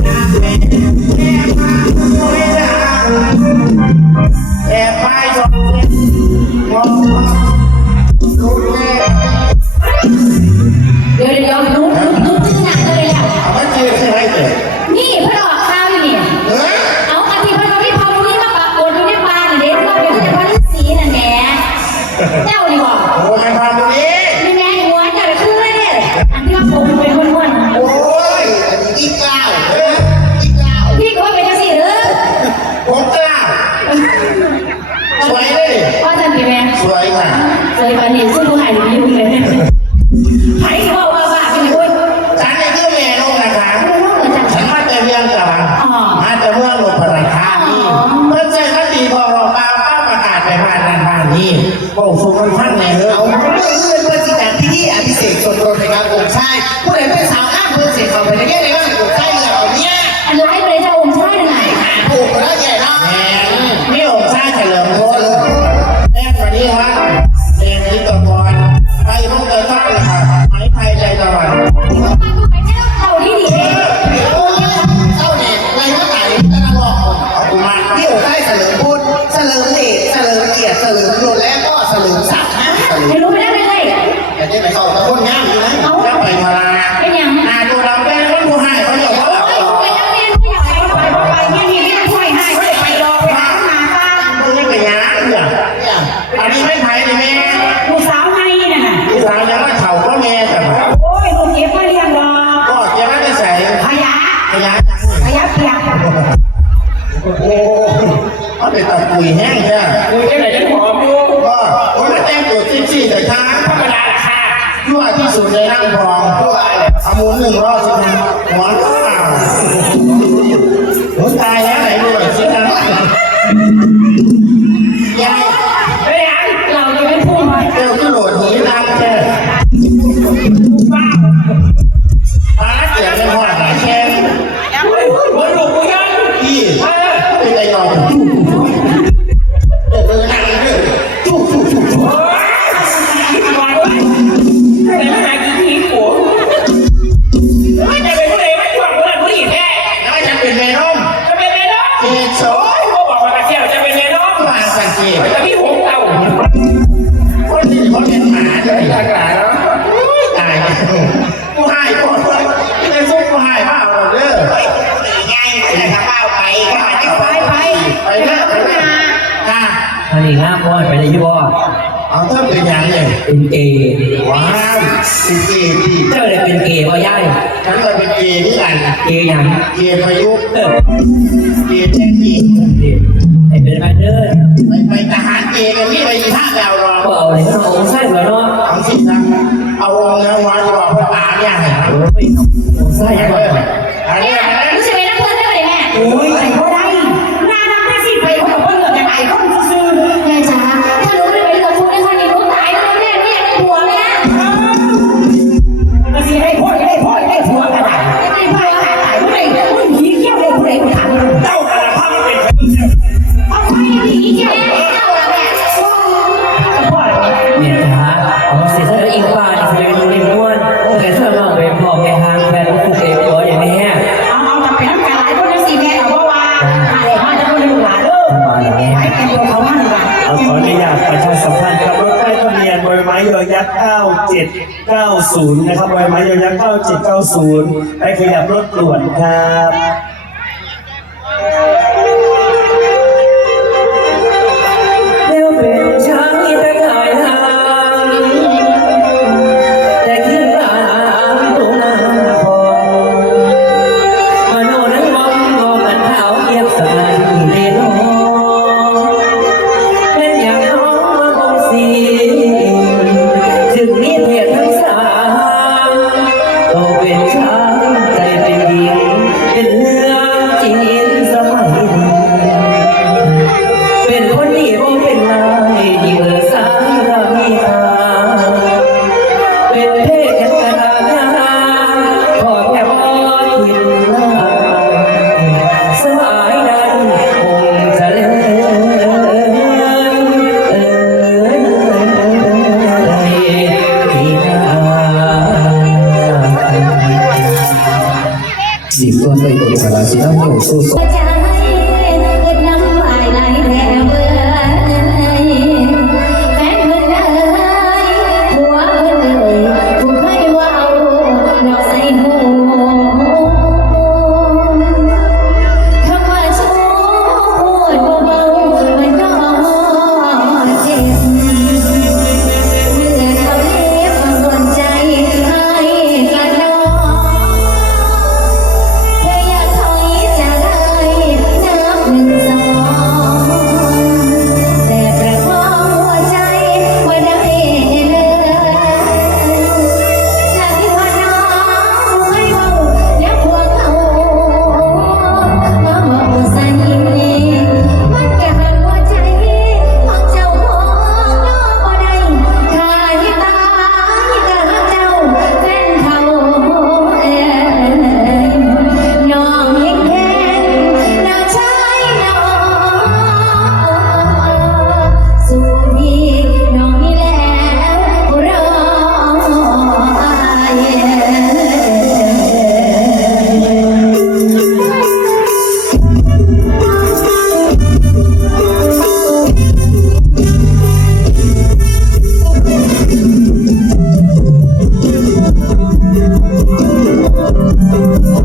Yeah. ไป็นตะกุยแห้งแค่กุยแค่ไหนฉันหอมอยู่ก็คนมาแตงตัวซิ่ซี่ใส่ท้าธรรมดาค่ะยั่วที่สุดในนั่งรองตัวอะไรขามูลหนึ่งรอบสิบหัวผมตายแล้วไหนด้วยสิครับยายไม่ยังเราจะไม่พูดเดี๋ยวก็โหลดหนีตามแก อ้อยไปเลยยี่บ่เอาเท่าเป็นยังเลยเป็นเกว้าวเป็นเกที่เจ้าเลยเป็นเกย์บ่ย่ายฉันเลยเป็นเกย์ที่ไหนเกย์ยังเกย์พายุเกย์แจ้งเกย์ไอเป็นไปเด้อไปไปทหารเกย์กันนี่ไปท่าดาวรอเอาเลยก็เอาใช่หัวเนาะเอาสิซังเอาเงค์นางวานบอกพระอาเนี่ยโอ้ยใช่หัว ยอยักษ์9790 นะครับใบไม้ยอยักษ์9790 ไปขยับรถตรวจครับ สิบตัวไปกดสาระสิบห้าโยโซ